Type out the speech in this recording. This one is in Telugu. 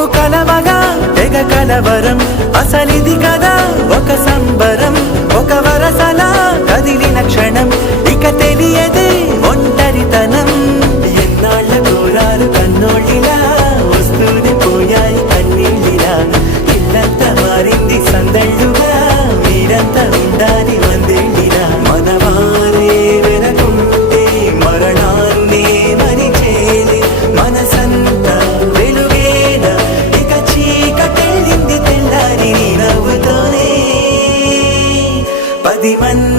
పొంగు కలవగా తెగ కలవరం అసలిది కదా ఒక సంబరం ఒక వరసలా కదిలిన క్షణం ఇక తెలియదే ఒంటరితనం ఎన్నాళ్ళ దూరాలు కన్నోళ్ళిలా వస్తూనే పోయాయి కన్నీళ్ళిలా ఇల్లంతా మారింది సందళ్ళ കരിമൻ